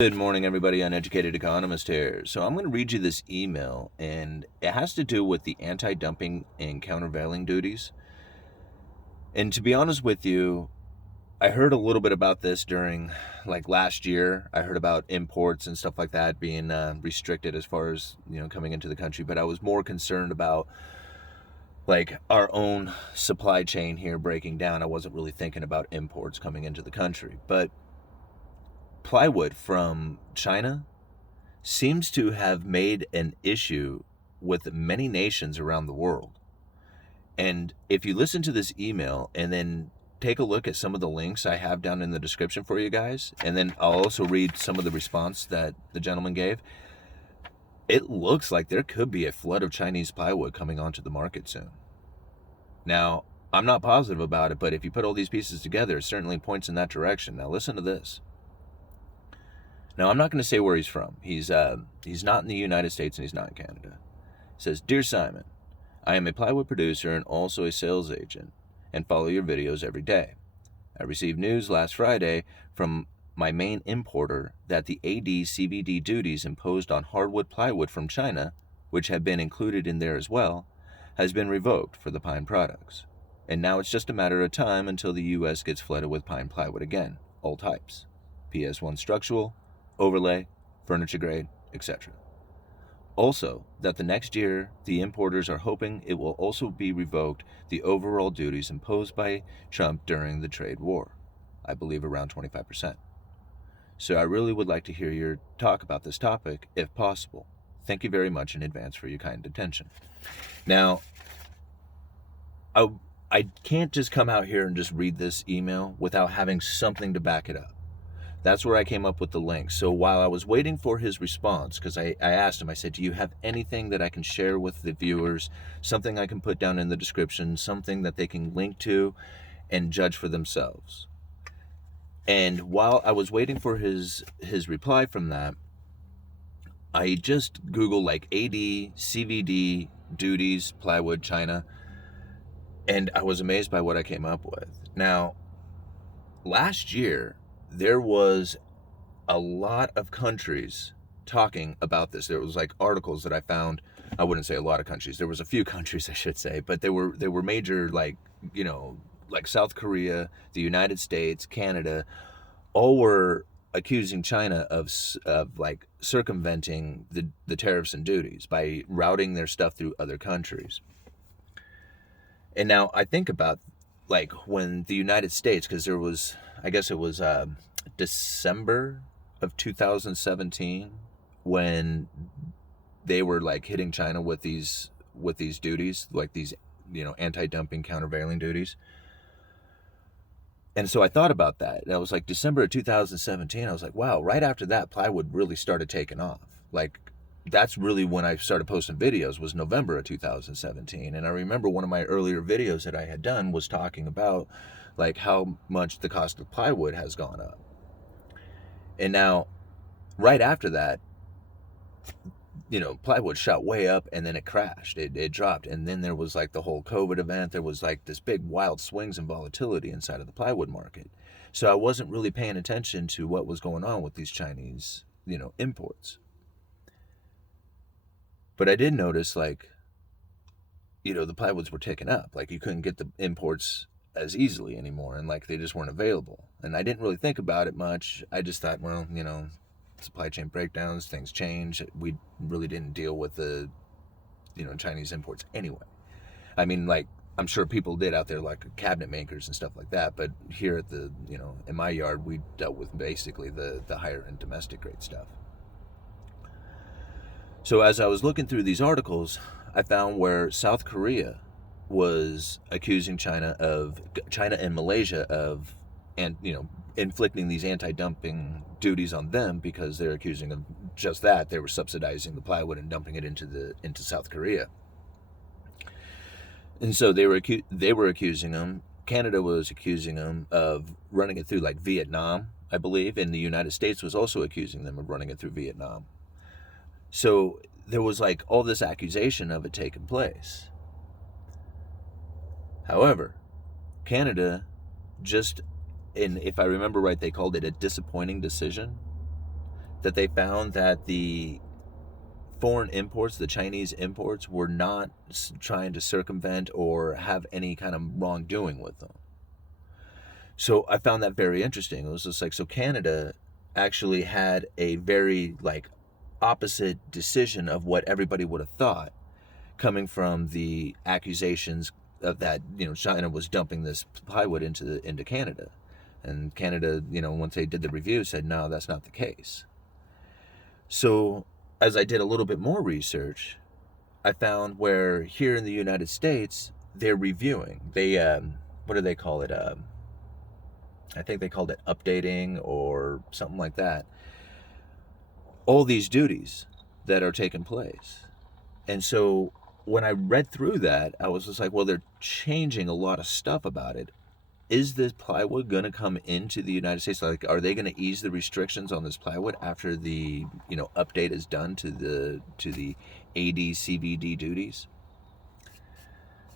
Good morning, everybody. Uneducated Economist here. So I'm going to read you this email, and it has to do with the anti-dumping and countervailing duties. And to be honest with you, I heard a little bit about this during last year. I heard about imports and stuff like that being restricted as far as coming into the country, but I was more concerned about our own supply chain here breaking down. I wasn't really thinking about imports coming into the country, but plywood from China seems to have made an issue with many nations around the world. And if you listen to this email and then take a look at some of the links I have down in the description for you guys, and then I'll also read some of the response that the gentleman gave, it looks like there could be a flood of Chinese plywood coming onto the market soon. Now, I'm not positive about it, but if you put all these pieces together, it certainly points in that direction. Now, listen to this. Now, I'm not going to say where he's from. He's not in the United States and he's not in Canada. It says, "Dear Simon, I am a plywood producer and also a sales agent and follow your videos every day. I received news last Friday from my main importer that the AD/CVD duties imposed on hardwood plywood from China, which have been included in there as well, has been revoked for the pine products. And now it's just a matter of time until the U.S. gets flooded with pine plywood again, all types. PS1 structural, overlay, furniture grade, etc. Also, that the next year, the importers are hoping it will also be revoked the overall duties imposed by Trump during the trade war. I believe around 25%. So I really would like to hear your talk about this topic, if possible. Thank you very much in advance for your kind attention." Now, I can't just come out here and just read this email without having something to back it up. That's where I came up with the link. So while I was waiting for his response, because I asked him, I said, "Do you have anything that I can share with the viewers, something I can put down in the description, something that they can link to and judge for themselves?" And while I was waiting for his reply from that, I just Googled AD, CVD, duties, plywood, China, and I was amazed by what I came up with. Now, last year, there was a lot of countries talking about this. There was articles that I found. I wouldn't say a lot of countries. There was a few countries, I should say, but there were major South Korea, the United States, Canada, all were accusing China of circumventing the tariffs and duties by routing their stuff through other countries. And now I think about when the United States, because there was, I guess it was December of 2017 when they were hitting China with these duties, these anti-dumping countervailing duties. And so I thought about that. And I was December of 2017. I was wow, right after that, plywood really started taking off. That's really when I started posting videos, was November of 2017. And I remember one of my earlier videos that I had done was talking about how much the cost of plywood has gone up. And now, right after that, plywood shot way up and then it crashed. It dropped. And then there was the whole COVID event. There was this big wild swings and volatility inside of the plywood market. So I wasn't really paying attention to what was going on with these Chinese, imports. But I did notice the plywoods were ticking up. You couldn't get the imports as easily anymore, and they just weren't available. And I didn't really think about it much. I just thought, well, supply chain breakdowns, things change. We really didn't deal with the Chinese imports anyway. I mean, I'm sure people did out there, cabinet makers and stuff like that, but here at the in my yard, we dealt with basically the higher end domestic grade stuff. So as I was looking through these articles, I found where South Korea was accusing China and Malaysia of, inflicting these anti-dumping duties on them because they're accusing of just that. They were subsidizing the plywood and dumping it into South Korea. And so they were accusing them. Canada was accusing them of running it through Vietnam, I believe, and the United States was also accusing them of running it through Vietnam. So there was all this accusation of it taking place. However, Canada just, and if I remember right, they called it a disappointing decision. that they found that the foreign imports, the Chinese imports, were not trying to circumvent or have any kind of wrongdoing with them. So I found that very interesting. It was just like, so Canada actually had a very like opposite decision of what everybody would have thought, coming from the accusations of that, China was dumping this plywood into Canada. And Canada, once they did the review, said, no, that's not the case. So as I did a little bit more research, I found where here in the United States, they're reviewing. They, what do they call it? I think they called it updating or something like that. All these duties that are taking place. And so when I read through that, I was just like, well, they're changing a lot of stuff about it. Is this plywood going to come into the United States? Like, are they going to ease the restrictions on this plywood after the, update is done to the AD/CVD duties?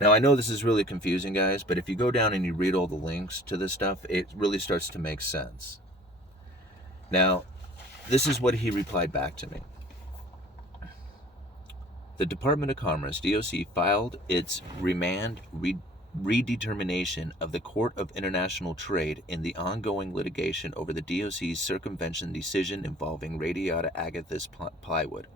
Now, I know this is really confusing, guys, but if you go down and you read all the links to this stuff, it really starts to make sense. Now, this is what he replied back to me. The Department of Commerce, DOC, filed its remand redetermination of the Court of International Trade in the ongoing litigation over the DOC's circumvention decision involving radiata agathis plywood.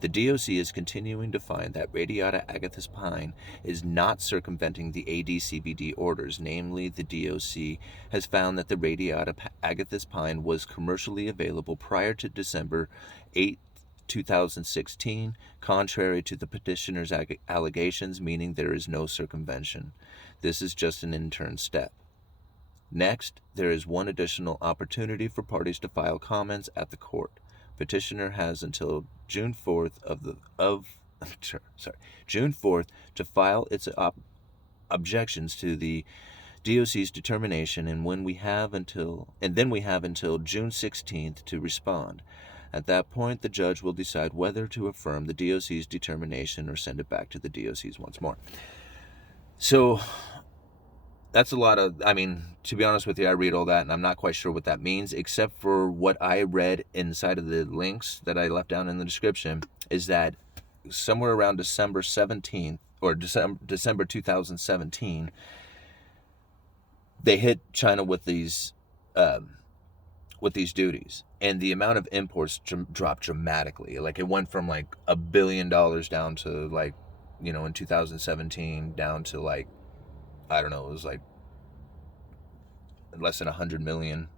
The DOC is continuing to find that radiata agathis pine is not circumventing the AD/CVD orders. Namely, the DOC has found that the radiata agathis pine was commercially available prior to December 8, 2016, contrary to the petitioner's allegations, meaning there is no circumvention. This is just an interim step. Next, there is one additional opportunity for parties to file comments at the court. Petitioner has until June 4th June 4th to file its objections to the DOC's determination, and then we have until June 16th to respond. At that point, the judge will decide whether to affirm the DOC's determination or send it back to the DOC's once more. So that's a lot of, to be honest with you, I read all that and I'm not quite sure what that means, except for what I read inside of the links that I left down in the description, is that somewhere around December 17th or December 2017, they hit China with these duties, and the amount of imports dropped dramatically. Like, it went from like $1 billion down to like, in 2017 down to like, I don't know, it was like less than 100 million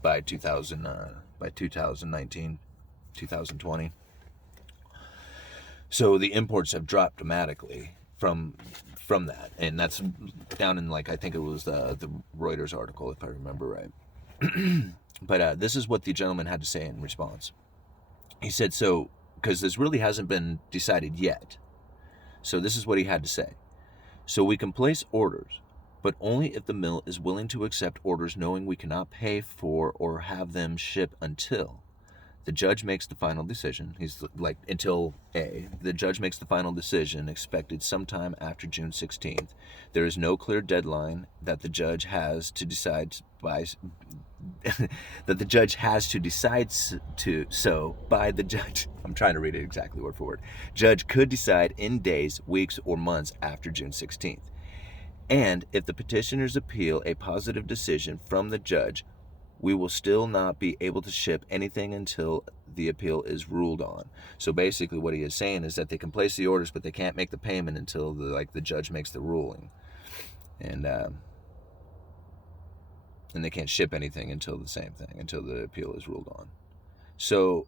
by 2019, 2020. So the imports have dropped dramatically from that, and that's down in, like, I think it was the Reuters article, if I remember right. But this is what the gentleman had to say in response. He said, so, because this really hasn't been decided yet, so this is what he had to say. So we can place orders, but only if the mill is willing to accept orders knowing we cannot pay for or have them ship until the judge makes the final decision. He's like, the judge makes the final decision expected sometime after June 16th. There is no clear deadline that the judge has to decide by that the judge has to decide to. So by the judge, I'm trying to read it exactly word for word. Judge could decide in days, weeks, or months after June 16th. And if the petitioners appeal a positive decision from the judge, we will still not be able to ship anything until the appeal is ruled on. So basically what he is saying is that they can place the orders, but they can't make the payment until the judge makes the ruling. And they can't ship anything until until the appeal is ruled on. So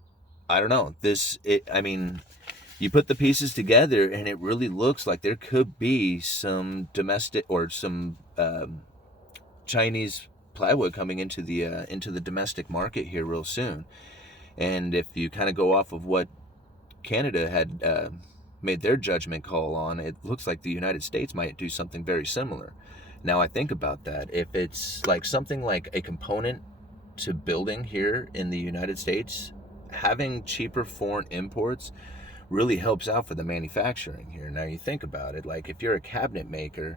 I don't know. You put the pieces together and it really looks like there could be some domestic or some Chinese plywood coming into the domestic market here real soon. And if you kind of go off of what Canada had made their judgment call on, it looks like the United States might do something very similar. Now I think about that. If it's like something like a component to building here in the United States, having cheaper foreign imports really helps out for the manufacturing here. Now you think about it, like if you're a cabinet maker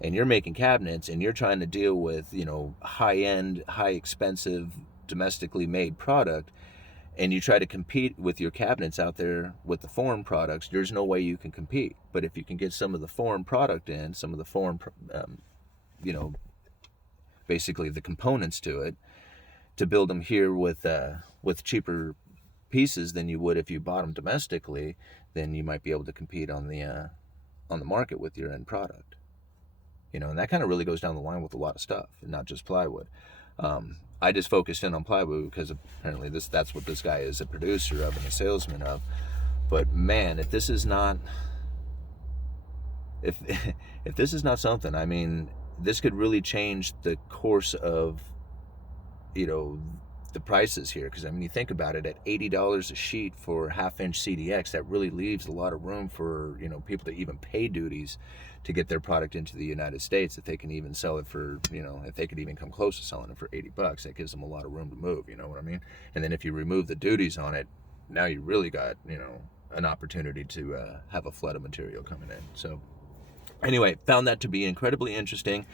and you're making cabinets and you're trying to deal with, high-end, high-expensive, domestically made product, and you try to compete with your cabinets out there with the foreign products, there's no way you can compete. But if you can get some of the foreign product in, some of the foreign, you know, basically the components to it, to build them here with cheaper pieces than you would if you bought them domestically, then you might be able to compete on the market with your end product. You know, and that kind of really goes down the line with a lot of stuff, and not just plywood. I just focused in on plywood because apparently that's what this guy is a producer of and a salesman of. But man, if this is not if this is not something, I mean, this could really change the course of, you know, the prices here. Because I mean, you think about it, at $80 a sheet for half-inch CDX, that really leaves a lot of room for, you know, people to even pay duties to get their product into the United States. If they can even sell it for, you know, if they could even come close to selling it for $80, that gives them a lot of room to move. You know what I mean? And then if you remove the duties on it, now you really got, you know, an opportunity to have a flood of material coming in. So anyway, found that to be incredibly interesting.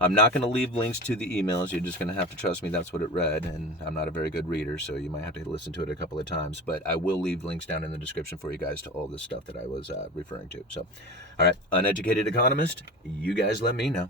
I'm not going to leave links to the emails. You're just going to have to trust me. That's what it read. And I'm not a very good reader, so you might have to listen to it a couple of times. But I will leave links down in the description for you guys to all this stuff that I was referring to. So, all right, Uneducated Economist, you guys let me know.